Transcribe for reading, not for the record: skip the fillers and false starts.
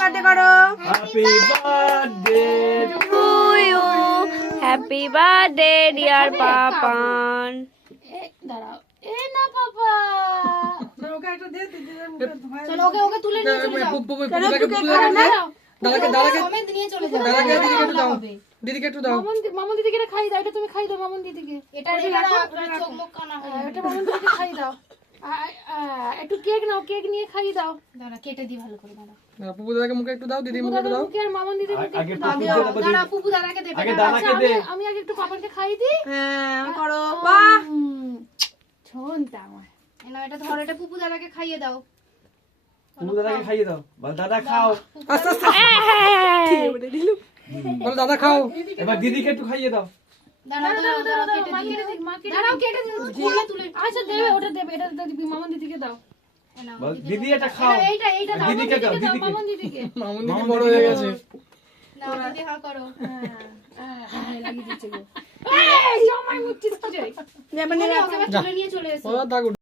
Birthday করো। Happy birthday to you, happy birthday dear Papan. দাঁড়াও, এ না পাপা, ওকে একটা দে, দিদিদের মুখে ধোয়া। চলো ওকে ওকে তুলে নিয়ে চলে যাও। কেন একটু কেক কাটো না? কমেন্ট নিয়ে চলে যাও। দিদিকে একটু দাও। মামুন দিদিকে এটা খাই দাও, এটা তুমি খাই দাও মামুন দিদিকে। এটা চোখ মুখ কানা হয়ে যাবে। এটা মামুন দিদিকে খাই দাও। একটু কেক নাও, কেক নিয়ে খাই দাও। দাঁড়া কেটে দি ভালো করে দাঁড়া। পুপু দাদাকে মুখে একটু দাও, দিদির মুখে একটু দাও। মুখে আর মামুন দিদির মুখে আগে একটু দাও। পুপু দাদাকে দাঁড়া পুপু দাদাকে দেবে। আগে দাদাকে দে। আমি আগে একটু পাপাকে খাই দিই। হ্যাঁ করো। বাহ, শোনটা আমার। এটা ধরো, এটা পুপু দাদাকে খাইয়ে দাও। পুপু দাদাকে খাইয়ে দাও। বল দাদা খাও। আস্তে আস্তে বলো দাদা খাও। এবার দিদিকে একটু খাইয়ে দাও। আচ্ছা দেবে, ওটা দেবে, এটা দিবি মামুন দিদিকে দাও। বল দিদি এটা খাও। এইটা দাও, দিদিকে দাও, দিদিকে। মামুন দিদিকে। মামুন দিদি বড় হয়ে গেছে। নাও দিদি হা করো। লাগিয়ে দিচ্ছে গো। এই আমার মুখ চিৎকার করে। যাবে না। ওকে তুলে নিয়ে চলে এসো। ও দাগ